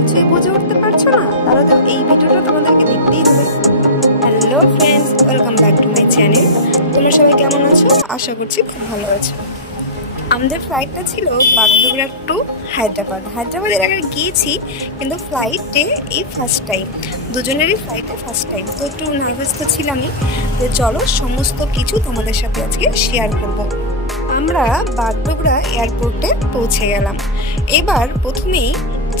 কিছুই বুঝে উঠতে পারছো না, তাহলে তো এই ভিডিওটা তোমাদেরকে দেখতেই হবে। Hello friends, welcome back to my channel. তোমরা সবাই কেমন আছো? আশা করছি খুব ভালো আছো। আমাদের ফ্লাইটটা ছিল বাগডোগরা টু হায়দ্রাবাদ। হায়দ্রাবাদের আগে গিয়েছি, কিন্তু ফ্লাইটে এই ফার্স্ট টাইম, দুজনেরই ফ্লাইটে ফার্স্ট টাইম। তো একটু নার্ভাস তো ছিলামই, যে চলো সমস্ত কিছু তোমাদের সাথে আজকে শেয়ার করব। আমরা বাগডোগরা এয়ারপোর্টে পৌঁছে গেলাম। এবার প্রথমেই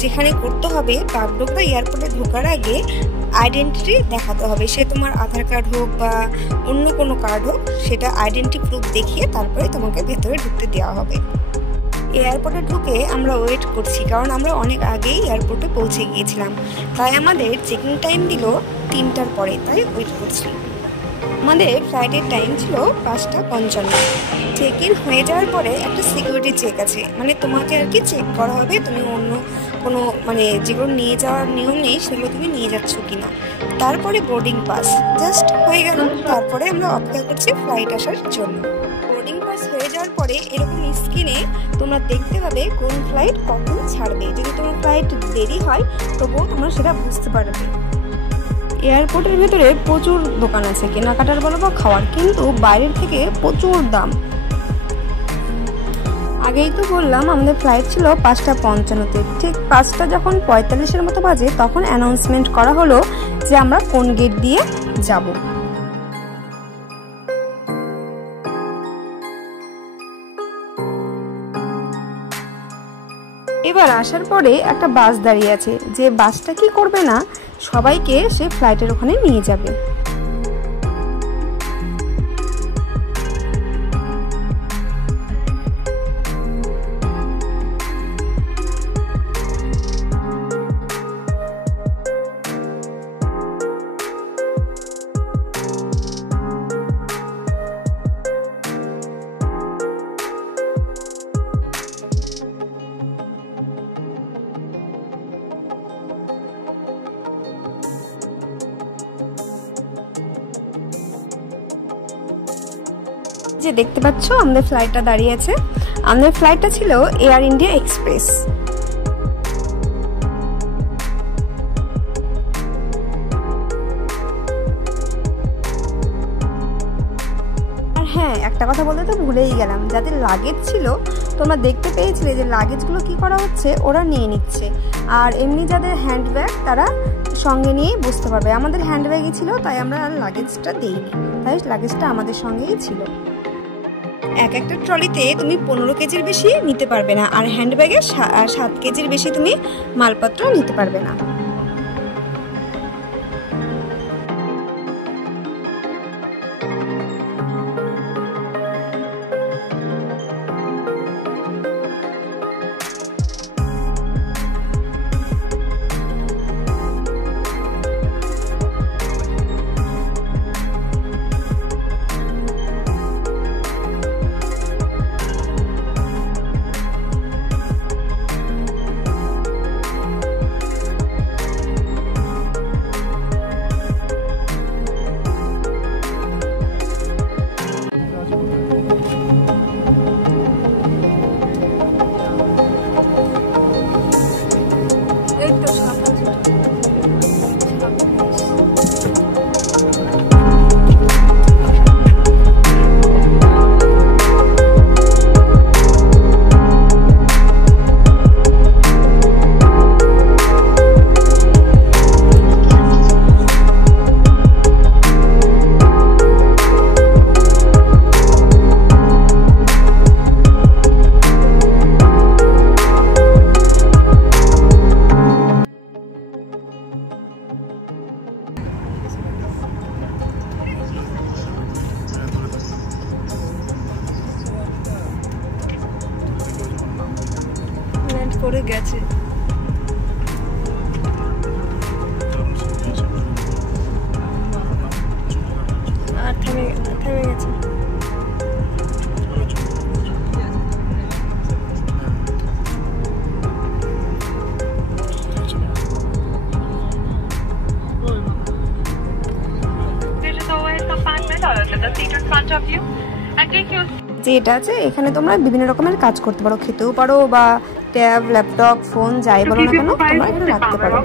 যেখানে করতে হবে, বাগডোগরা এয়ারপোর্টে ঢোকার আগে আইডেন্টিটি দেখাতে হবে। সে তোমার আধার কার্ড হোক বা অন্য কোনো কার্ড হোক, সেটা আইডেন্টি প্রুফ দেখিয়ে তারপরে তোমাকে ভেতরে ঢুকতে দেওয়া হবে। এয়ারপোর্টে ঢুকে আমরা ওয়েট করছি, কারণ আমরা অনেক আগেই এয়ারপোর্টে পৌঁছে গিয়েছিলাম। তাই আমাদের চেকিং টাইম দিল 3টার পরে, তাই ওয়েট করছি। আমাদের ফ্লাইটের টাইম ছিল 5:55। চেক ইন হয়ে যাওয়ার পরে একটা সিকিউরিটি চেক আছে, মানে তোমাকে আর কি চেক করা হবে তুমি অন্য কোনো মানে যেগুলো নিয়ে যাওয়ার নিয়ম নেই সেগুলো তুমি নিয়ে যাচ্ছ কিনা। তারপরে বোর্ডিং পাস জাস্ট হয়ে গেল। তারপরে আমরা অপেক্ষা করছি ফ্লাইট আসার জন্য। বোর্ডিং পাস হয়ে যাওয়ার পরে এরকম স্ক্রিনে তোমরা দেখতে পাবে কোন ফ্লাইট কখন ছাড়বে। যদি তোমার ফ্লাইট দেরি হয় তবুও তোমরা সেটা বুঝতে পারবে। এয়ারপোর্টের ভেতরে প্রচুর দোকান আছে, কেনাকাটার বলো বা খাওয়ার, কিন্তু বাইরের থেকে প্রচুর দাম। আগেই তো বললাম আমাদের ফ্লাইট ছিল 5:55-তে। ঠিক 5টা যখন 45-এর মতো বাজে, তখন অ্যানাউন্সমেন্ট করা হলো যে আমরা কোন গেট দিয়ে যাব। এবার আসার পরে একটা বাস দাঁড়িয়ে আছে, যে বাসটা কি করবে না, সবাইকে সে ফ্লাইটের ওখানে নিয়ে যাবে। যে দেখতে পাচ্ছ আমাদের ফ্লাইটটা দাঁড়িয়ে আছে। আমাদের ফ্লাইটটা ছিল এয়ার ইন্ডিয়া এক্সপ্রেস। আর হ্যাঁ, একটা কথা বলতে তো ভুলেই গেলাম, যাদের লাগেজ ছিল তোমরা দেখতে পেয়েছিলে যে লাগেজগুলো কি করা হচ্ছে, ওরা নিয়ে নিচ্ছে। আর এমনি যাদের হ্যান্ডব্যাগ তারা সঙ্গে নিয়েই বুঝতে পারবে। আমাদের হ্যান্ডব্যাগই ছিল, তাই আমরা লাগেজটা দিইনি, তাই লাগেজটা আমাদের সঙ্গেই ছিল। এক একটা ট্রলিতে তুমি 15 কেজির বেশি নিতে পারবে না, আর হ্যান্ডব্যাগে 7 কেজির বেশি তুমি মালপত্র নিতে পারবে না। করে গেছে। আর থেমে গেছে। যে এটা আছে, এখানে তোমরা বিভিন্ন রকমের কাজ করতে পারো, খেতেও পারো বা ট্যাব, ল্যাপটপ, ফোন যাই বলো না কেন তোমরা এখানে রাখতে পারো।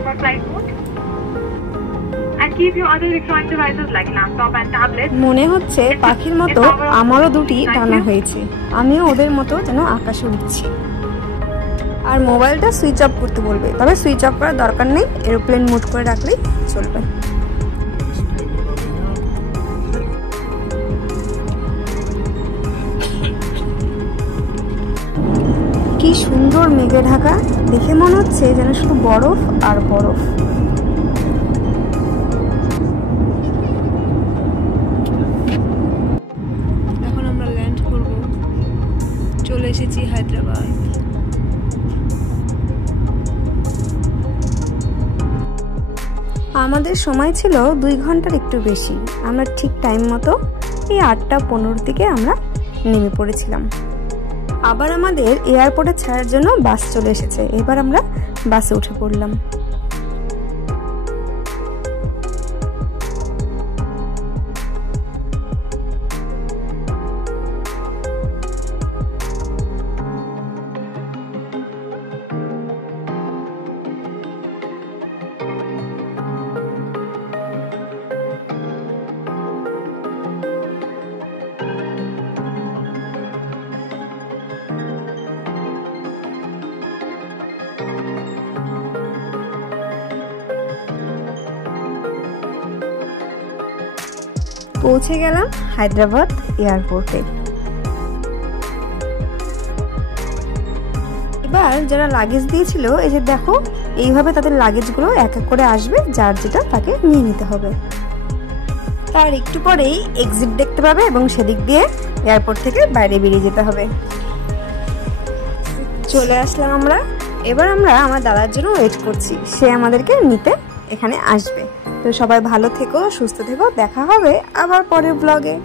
মনে হচ্ছে পাখির মতো আমারও দুটি ডানা হয়েছে, আমিও ওদের মতো যেন আকাশে উড়ছি। আর মোবাইলটা সুইচ অফ করতে বলবে, তবে সুইচ অফ করার দরকার নেই, এরোপ্লেন মোড করে রাখলেই চলবে। কি সুন্দর মেঘে ঢাকা, দেখে মনে হচ্ছে যেন শুধু বরফ আর বরফ। এখন আমরা ল্যান্ড করব, চলে এসেছি হায়দ্রাবাদ। আমাদের সময় ছিল 2 ঘন্টার একটু বেশি। আমরা ঠিক টাইম মতো এই 8:15 দিকে আমরা নেমে পড়েছিলাম। আবার আমাদের এয়ারপোর্টে ছাড়ার জন্য বাস চলে এসেছে, এবার আমরা বাসে উঠে পড়লাম। পৌঁছে গেলাম হায়দ্রাবাদ এয়ারপোর্টে। এবার যারা লাগেজ দিয়েছিল, এই যে দেখো এইভাবে তাদের লাগেজগুলো এক এক করে আসবে, যার যেটা তাকে নিয়ে নিতে হবে। তার একটু পরেই এক্সিট দেখতে পাবে এবং সেদিক দিয়ে এয়ারপোর্ট থেকে বাইরে বেরিয়ে যেতে হবে। চলে আসলাম আমরা। এবার আমরা আমার দাদার জন্য ওয়েট করছি, সে আমাদেরকে নিতে এখানে আসবে। তো সবাই ভালো থেকো, সুস্থ থেকো, দেখা হবে আবার পরের ব্লগে।